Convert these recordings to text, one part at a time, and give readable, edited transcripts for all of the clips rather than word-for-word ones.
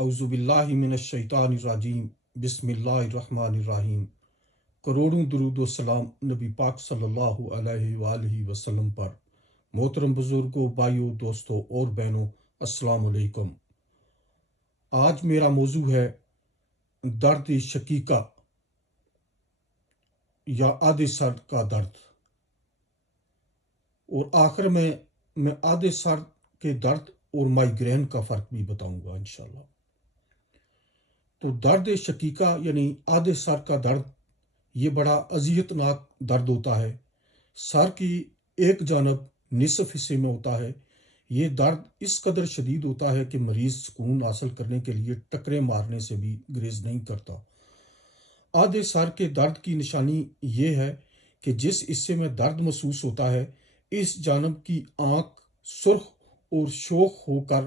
اعوذ باللہ من الشیطان الرجیم بسم اللہ الرحمن الرحیم۔ کروڑوں درود و سلام نبی پاک صلی اللہ علیہ وآلہ وسلم پر۔ محترم بزرگوں، بھائیوں، دوستوں اور بہنوں، السلام علیکم۔ آج میرا موضوع ہے درد شقیقہ یا آدھے سر کا درد، اور آخر میں آدھے سر کے درد اور مائیگرین کا فرق بھی بتاؤں گا انشاءاللہ۔ تو درد شقیقہ یعنی آدھے سر کا درد یہ بڑا اذیت ناک درد ہوتا ہے۔ سر کی ایک جانب نصف حصے میں ہوتا ہے۔ یہ درد اس قدر شدید ہوتا ہے کہ مریض سکون حاصل کرنے کے لیے ٹکرے مارنے سے بھی گریز نہیں کرتا۔ آدھے سر کے درد کی نشانی یہ ہے کہ جس حصے میں درد محسوس ہوتا ہے اس جانب کی آنکھ سرخ اور شوخ ہو کر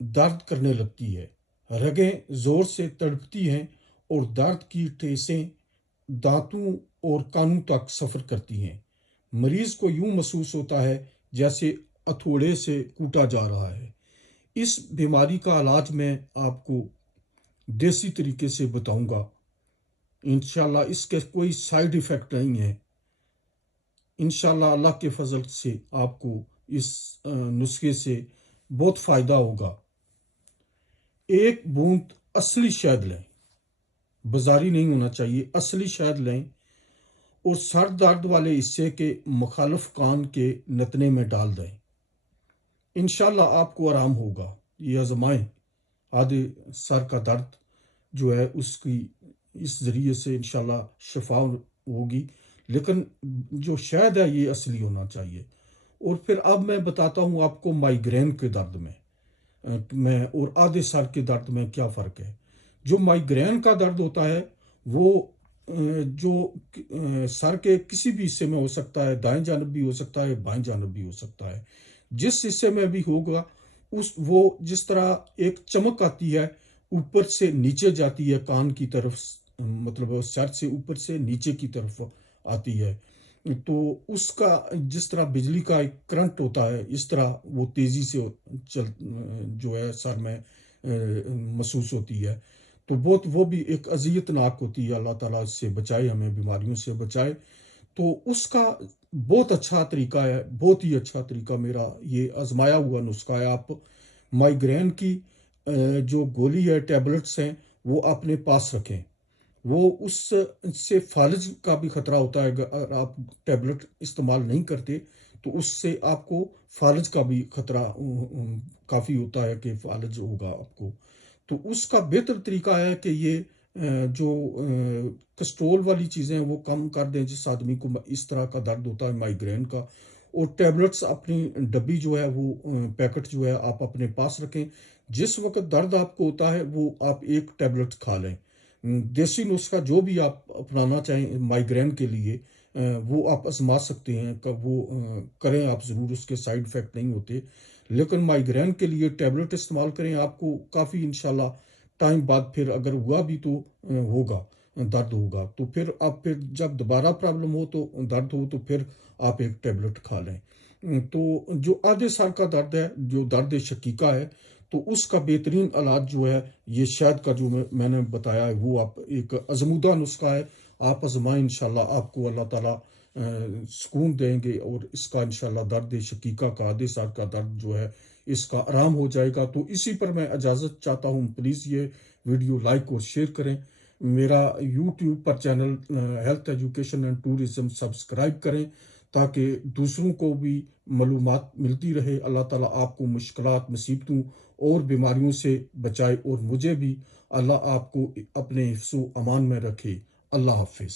درد کرنے لگتی ہے، رگیں زور سے تڑپتی ہیں اور درد کی ٹھیسیں دانتوں اور کانوں تک سفر کرتی ہیں۔ مریض کو یوں محسوس ہوتا ہے جیسے ہتھوڑے سے کوٹا جا رہا ہے۔ اس بیماری کا علاج میں آپ کو دیسی طریقے سے بتاؤں گا انشاءاللہ۔ اس کے کوئی سائیڈ ایفیکٹ نہیں ہے انشاءاللہ۔ اللہ کے فضل سے آپ کو اس نسخے سے بہت فائدہ ہوگا۔ ایک بوند اصلی شہد لیں، بازاری نہیں ہونا چاہیے، اصلی شہد لیں اور سر درد والے حصے کے مخالف کان کے نتنے میں ڈال دیں۔ انشاءاللہ آپ کو آرام ہوگا۔ یہ آزمائیں، آدھے سر کا درد جو ہے اس کی اس ذریعے سے انشاءاللہ شفا ہوگی، لیکن جو شہد ہے یہ اصلی ہونا چاہیے۔ اور پھر اب میں بتاتا ہوں آپ کو مائیگرین کے درد میں اور آدھے سر کے درد میں کیا فرق ہے۔ جو مائیگرین کا درد ہوتا ہے وہ جو سر کے کسی بھی حصے میں ہو سکتا ہے، دائیں جانب بھی ہو سکتا ہے، بائیں جانب بھی ہو سکتا ہے۔ جس حصے میں بھی ہوگا وہ جس طرح ایک چمک آتی ہے اوپر سے نیچے جاتی ہے کان کی طرف، مطلب سر سے اوپر سے نیچے کی طرف آتی ہے، تو اس کا جس طرح بجلی کا ایک کرنٹ ہوتا ہے اس طرح وہ تیزی سے جو ہے سر میں محسوس ہوتی ہے، تو بہت وہ بھی ایک اذیت ناک ہوتی ہے۔ اللہ تعالیٰ اس سے بچائے، ہمیں بیماریوں سے بچائے۔ تو اس کا بہت اچھا طریقہ ہے، بہت ہی اچھا طریقہ، میرا یہ آزمایا ہوا نسخہ ہے۔ آپ مائیگرین کی جو گولی ہے، ٹیبلٹس ہیں، وہ اپنے پاس رکھیں۔ وہ اس سے فالج کا بھی خطرہ ہوتا ہے، اگر آپ ٹیبلٹ استعمال نہیں کرتے تو اس سے آپ کو فالج کا بھی خطرہ کافی ہوتا ہے کہ فالج ہوگا آپ کو۔ تو اس کا بہتر طریقہ ہے کہ یہ جو کسٹرول والی چیزیں ہیں وہ کم کر دیں جس آدمی کو اس طرح کا درد ہوتا ہے مائیگرین کا، اور ٹیبلٹس اپنی ڈبی جو ہے وہ پیکٹ جو ہے آپ اپنے پاس رکھیں۔ جس وقت درد آپ کو ہوتا ہے وہ آپ ایک ٹیبلٹ کھا لیں۔ دیسی نسخہ جو بھی آپ اپنانا چاہیں مائیگرین کے لیے وہ آپ آزما سکتے ہیں، وہ کریں آپ ضرور، اس کے سائیڈ ایفیکٹ نہیں ہوتے، لیکن مائیگرین کے لیے ٹیبلٹ استعمال کریں۔ آپ کو کافی انشاءاللہ ٹائم بعد پھر اگر ہوا بھی تو ہوگا، درد ہوگا، تو پھر آپ پھر جب دوبارہ پرابلم ہو تو درد ہو تو پھر آپ ایک ٹیبلٹ کھا لیں۔ تو جو آدھے سر کا درد ہے، جو درد شقیقہ ہے، تو اس کا بہترین علاج جو ہے یہ شہد کا جو میں نے بتایا ہے، وہ آپ ایک آزمودہ نسخہ ہے، آپ آزمائیں، انشاءاللہ آپ کو اللہ تعالیٰ سکون دیں گے، اور اس کا انشاءاللہ درد شقیقہ کا، آدھے سر کا درد جو ہے اس کا آرام ہو جائے گا۔ تو اسی پر میں اجازت چاہتا ہوں، پلیز یہ ویڈیو لائک اور شیئر کریں۔ میرا YouTube per channel health education and tourism subscribe کریں تاکہ دوسروں کو بھی معلومات ملتی رہے۔ اللہ تعالیٰ آپ کو مشکلات، مصیبتوں اور بیماریوں سے بچائے، اور مجھے بھی اللہ آپ کو اپنے حفظ و امان میں رکھے۔ اللہ حافظ۔